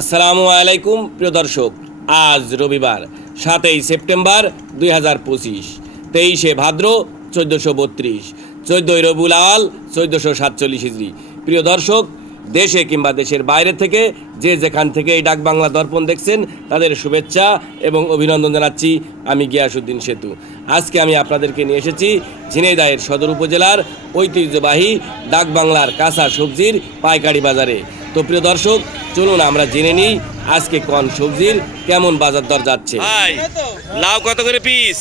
আসসালামু আলাইকুম, প্রিয় দর্শক। আজ রবিবার, সাতই সেপ্টেম্বর দুই হাজার পঁচিশ, তেইশে ভাদ্র চোদ্দোশো বত্রিশ, চোদ্দোই রবুল আওয়াল চোদ্দোশো সাতচল্লিশ হিজড়ি। প্রিয় দর্শক, দেশে কিংবা দেশের বাইরে থেকে যে যেখান থেকে এই ডাক বাংলা দর্পণ দেখছেন, তাদের শুভেচ্ছা এবং অভিনন্দন জানাচ্ছি আমি গিয়াসুদ্দিন সেতু। আজকে আমি আপনাদেরকে নিয়ে এসেছি ঝিনাইদহের সদর উপজেলার ঐতিহ্যবাহী ডাক বাংলার কাঁচা সবজির পাইকারি বাজারে। তো প্রিয় দর্শক চলুন আমরা জেনে নিই আজকে কোন সবজির কেমন বাজার দর যাচ্ছে। ভাই লাউ কত করে পিস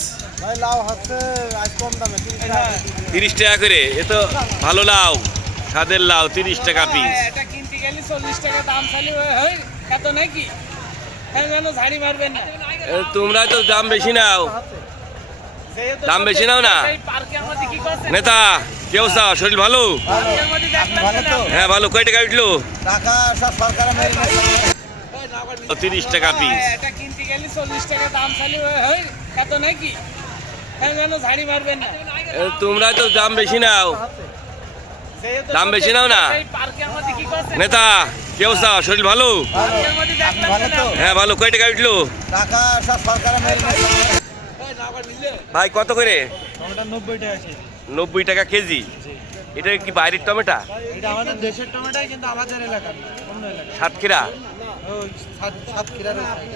তিরিশ টাকা করে এ তো ভালো লাউ স্বাদের লাউ তিরিশ টাকা পিস এটা কিনতে গেলে চল্লিশ টাকা দাম চালি এত নাকি? যেন ঝাড়ি মারবেন না। তোমরা তো দাম বেশি নাও। দাম বেশি নাও না? মধ্যে কি চা শরীর ভালো। হ্যাঁ ভালো। কয় টাকা উঠল? টাকা সব তিরিশ টাকা পিস হ্যাঁ, কিনতে গেলে চল্লিশ টাকা দাম চালি এত নাকি হ্যাঁ তোমরা তো দাম বেশি নাও। দাম বেশি নাও না? কি নেতা কেউ চা শরীর ভালো। হ্যাঁ ভালো। কয় টাকা উঠল? টাকা সব ভাই কত করে? নব্বই টাকা আছে। নব্বই টাকা কেজি। এটা কি বাইরের টমেটা? এটা আমাদের দেশের টমেটোই কিন্তু আমাদের এলাকার অন্য এলাকা সাতক্ষীরা?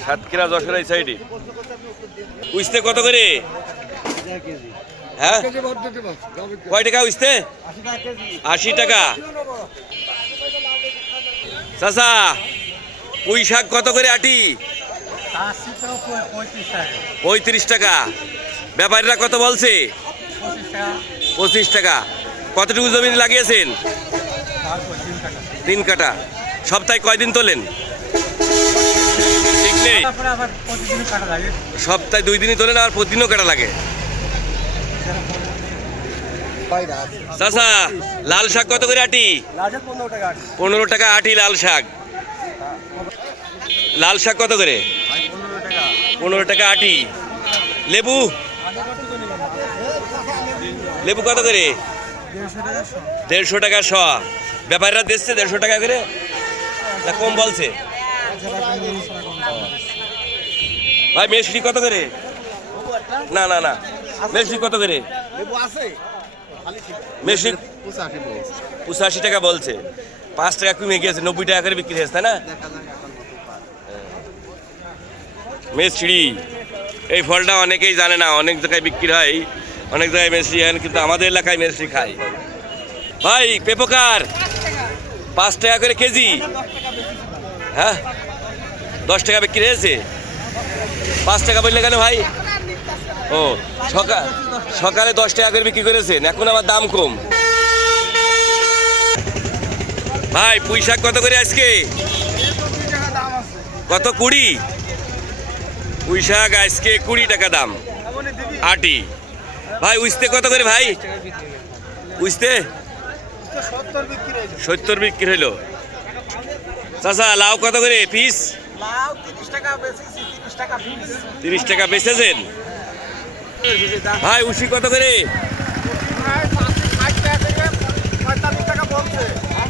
সাতক্ষীরা যশোর এই সাইডে উইস্তে কত করে? হ্যাঁ? কয় টাকা উইস্তে? আশি টাকা চাচা পুঁই শাক কত করে আটি? পঁয়ত্রিশ টাকা। ব্যাপারীরা কত বলছে? পঁচিশ টাকা। কতটুকু জমি লাগিয়েছেন? তিন কাটা সপ্তাহে কয়দিন তোলেন? সপ্তাহে দুই দিনই তোলেন আর প্রতিদিনও কাটা লাগে। লাল শাক কত করে আটি? পনেরো টাকা আটি লাল শাক। লাল শাক কত করে? পনেরো টাকা আটি। লেবু? লেবু কত করে? দেড়শো টাকা শো। ব্যাপারীরা দিচ্ছে দেড়শো টাকা করে? না, কম বলছে। ভাই, মেশরি কত করে? না না না। মেশরি কত করে? মেশরি পঁচাশি টাকা বলছে। পাঁচ টাকা কমে গিয়েছে, নব্বই টাকা করে বিক্রি হয়েছে, তাই না? মেশরি। এই ফলটা অনেকেই জানে না, অনেক জায়গায় বিক্রি হয়, অনেক জায়গায় মেশরি হয় কিন্তু আমাদের এলাকায় মেশরি খায়। ভাই, পেপোকার, পাঁচ টাকা করে কেজি। হ্যাঁ? দশ টাকা বিক্রি হয়েছে? পাঁচ টাকা বললে কেন ভাই? ও সকাল সকালে দশ টাকা করে বিক্রি করেছেন, এখন আবার দাম কম। ভাই পুঁই শাক কত করে আজকে? কত কুড়ি? পুঁই শাক আজকে কুড়ি টাকা দাম। আটি। ভাই উইস্তে কত করে ভাই? উইস্তে সত্তর বিক্রি হইল। চাচা, লাউ কত করে পিস? তিরিশ টাকা বেচেছেন? ভাই উশি কত করে?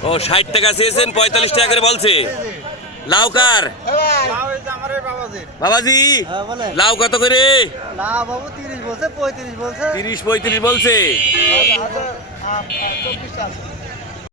ও, ষাট টাকা চেয়েছেন, পঁয়তাল্লিশ টাকা করে বলছে। লাউ কার লাউ এই যে আমার এই বাবাজির বাবাজি লাউকা তো লাউ কত করে? লাউ বাবু তিরিশ বলছে পঁয়ত্রিশ বলছে।